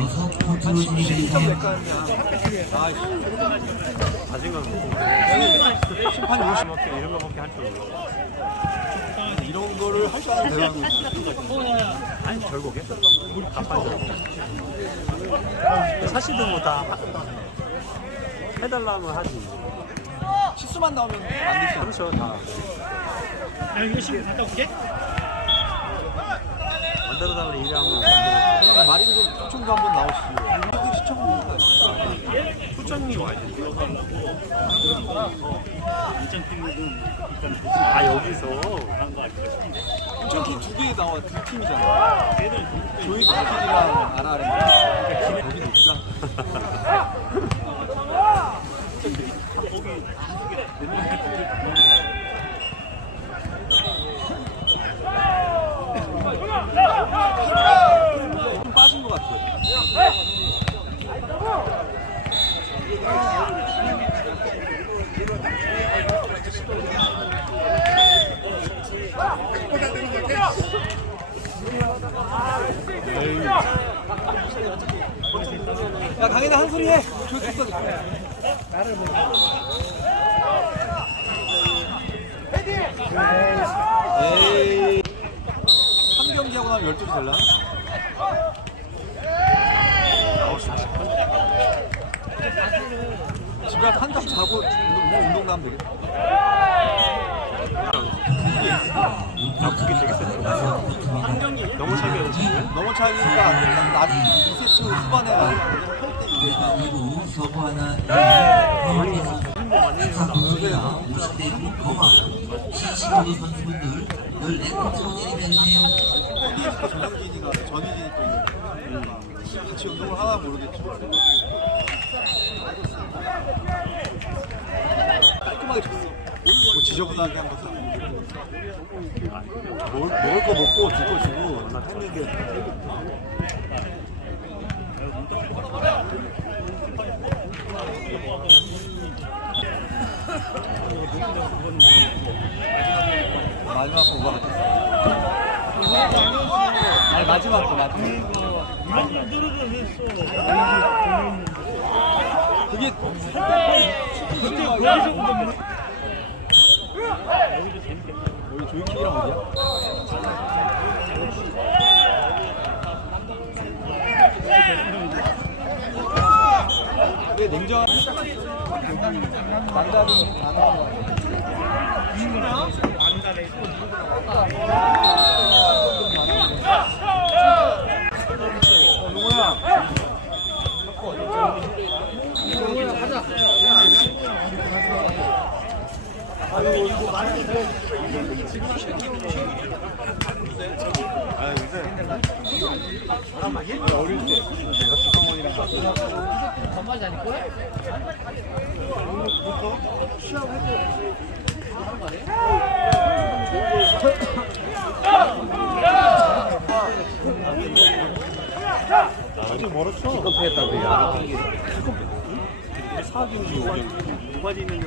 여섯 포트로 진입해주세요. 자신감 있고 심판이 50몇 개 이런 거밖에 할줄 몰라 이런 거를 할 줄 아는 대단한 아니 결국에 다 빠져 사실은 뭐다 해달라면 하지 실수만 나오면 안 되죠. 그렇죠 다 야 이거 지금 갔다 올게. 만들어달라 일하면 만들어 마린도 시청도 한번 나오시고. 이거 시청 초점이 와야 돼 일단 팀은 일단 아 여기서 시청팀 두 개 나와 두 팀이잖아. 조이 박희이랑 아라랑 여기 높다. 좀 빠진 것 같아요. 야 강인아 한 소리 해. 저 됐어. 에이. 한 경기 하고 나면 12시 될라? 집에 한장 자고 운동, 운동 가면 되겠다. 너무 차이니까 나중 2세트 후반에 그리고 서부 하나 주세요. 50대 거마 시시거리 선수분들 14포트로 진입해주세요. 전영진이가 전희진이 또 있는데 같이 운동을 하나 모르겠지. 깔끔하게 줬어. 뭐 지저분하게 한 것도. 먹을, 먹을 거 먹고 줄 거 주고 나 하는 게 마지막 거 누가 같았어? 아니 마지막 거 마지막 거. 그게 근데 거기서 보면 여기 조이킹이랑 어디야? 그게 냉정 남자는 안 하는 거 같아. 아직 멀었어 기겁했다 그야 사경기 누가 지는 게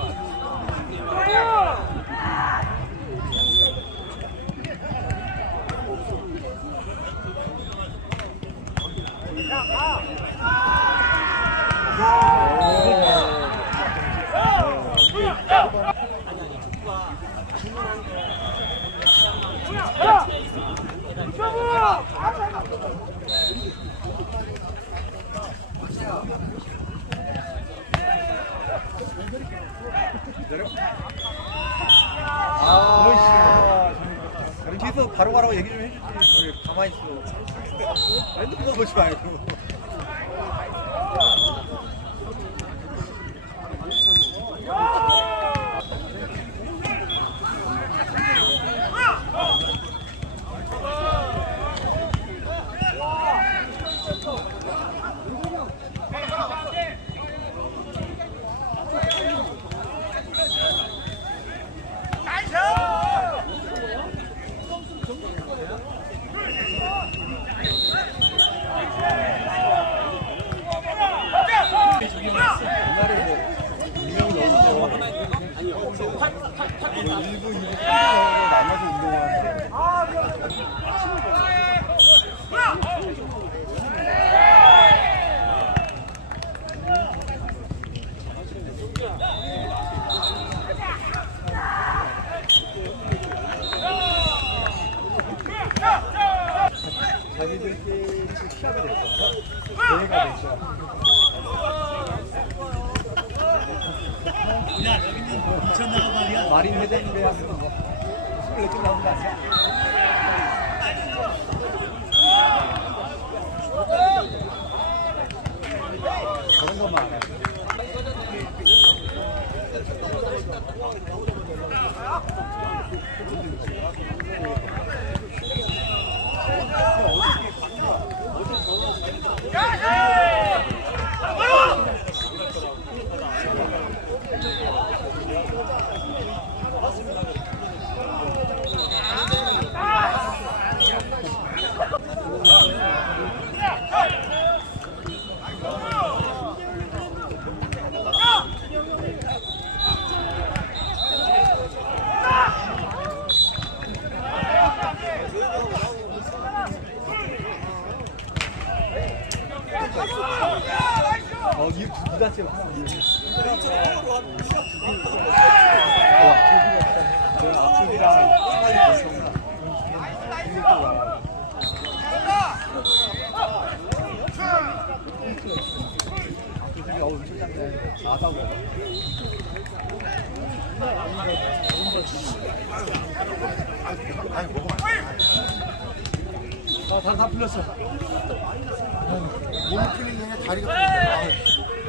아, 뒤에서 바로 가라고 얘기 좀 해주지. 왜 가만히 있어. 핸드폰 보지 말고. 시합이 됐어. 대회가 됐어. 야 여기는 인천 나가 말이야. 마린 하면서 뭐 24점 나온 거 아니야? 그런 것만 알아. 어, 아, 다, 다 풀렸어. 몸이 풀리네 다리가 풀리네 저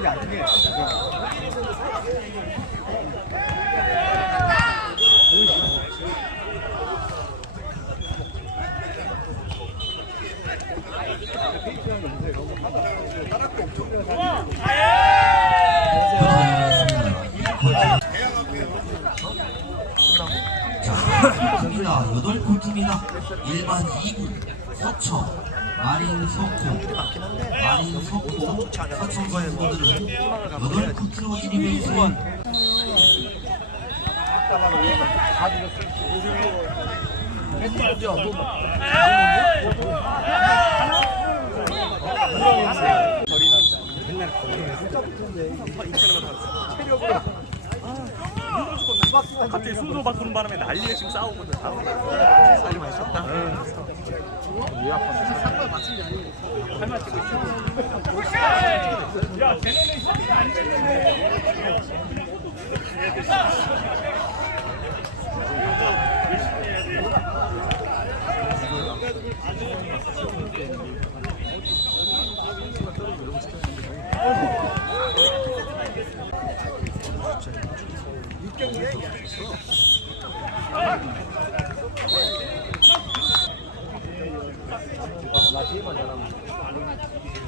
기 안 통해. 자, 팀이나 여덟 팀이나 일반 2부 서초 마린 마린 석호 서초 선수들은 여덟 팀으로 진입해 주세요. 갑자기 수도 바꾸는 바람에 난리에 지금 싸우거든. 싸우고 많이 쳤다. 할말 찍고 있어. 야, 쟤네는 협의가 안 되는데.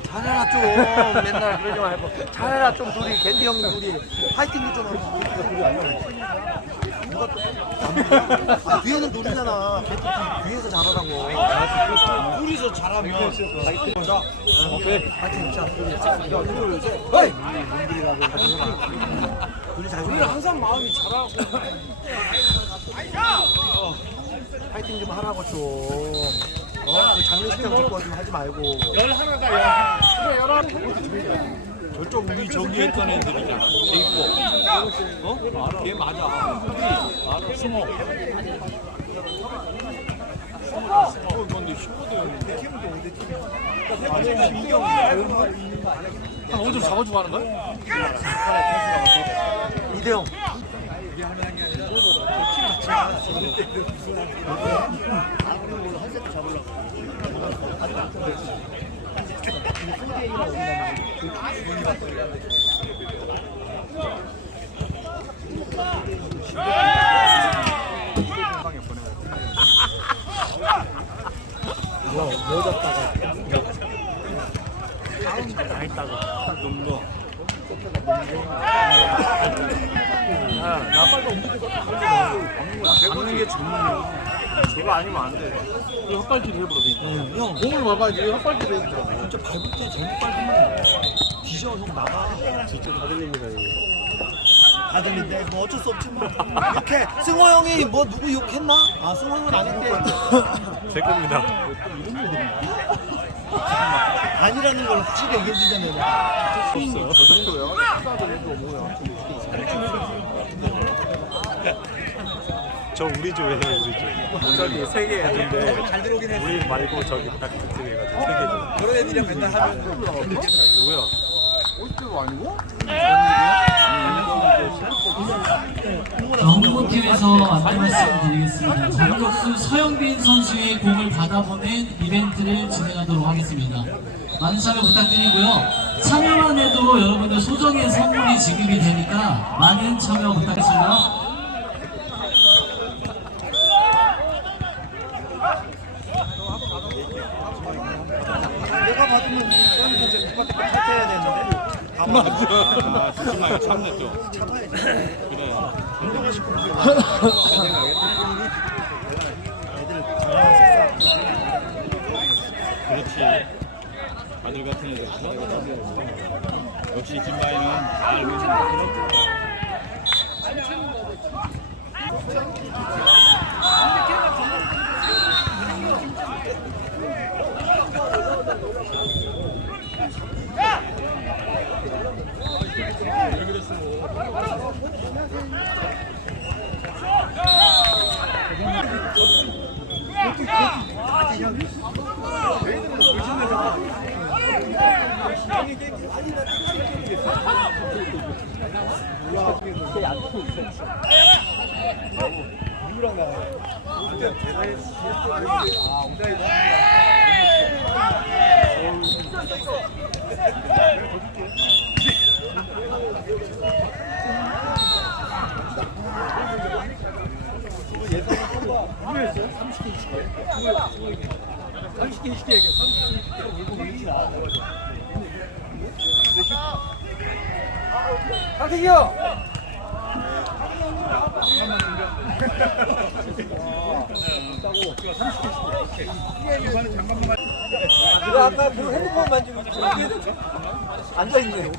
잘해라 좀. 맨날 그러지 말고. 잘해라 좀 둘이. 겐디 형 둘이. 파이팅 좀 누가 또 아, 뒤에는 둘이잖아. 뒤에서 잘하라고. 둘이서 잘하면. 파이팅 자 오케이. 파이팅. 자 둘이. 야둘 셋, 허이 둘이 잘 우리는 항상 마음이 잘하고. 어, 파이팅 좀 하라고 좀 어? 그 장례식장 듣고 좀 하지 말고 열 하나다 열. 저쪽 우리 저기 했던 애들이잖아. 걔 있고. 어? 걔 맞아. 알아. 숨어. 숨어. 근데 슈퍼대였는데. 한 5점 잡아주고 하는 거야? 이대영 다 했다가. 농구. 잡는 게 전문이야. 저거 아니면 안 돼. 이거 헛발질 해보러 그냥. 형 공을 봐봐야지 헛발질 해 진짜 밟을 때 잘못 밟으면 뒤져 형 나가 진짜 다 들립니다 다 들린대 뭐 어쩔 수 없지 뭐 이렇게 승호 형이 뭐 누구 욕했나? 아 승호 형은 안 했대 제 겁니다. 아니라는 걸 확실히 얘기해 주잖아요. 저 우리 조에 해 우리 조. 저기 세개 들어오긴 했어. 우리 말고 저기 딱 그쪽 해가지고 세 개. 그런 애들이랑 맨날 하면 누구야? 영구팀에서 안내 말씀드리겠습니다. 전격수 서영빈 선수의 공을 받아보는 이벤트를 진행하도록 하겠습니다. 많은 참여 부탁드리고요. 참여만 해도 여러분들 소정의 선물이 지급이 되니까 많은 참여 부탁드립니다. 내가 받으면 되는데 맞아. 아, 수치마가 참냈죠. 참아야지. 그래. 애들 정말 셌어. 그렇지. 아들 같은 애들. 역시 진마이는 알고 있는 누구랑 나와요? 아, 우다이 강태기요! 아까 그 핸드폰 만지고 앉아있네.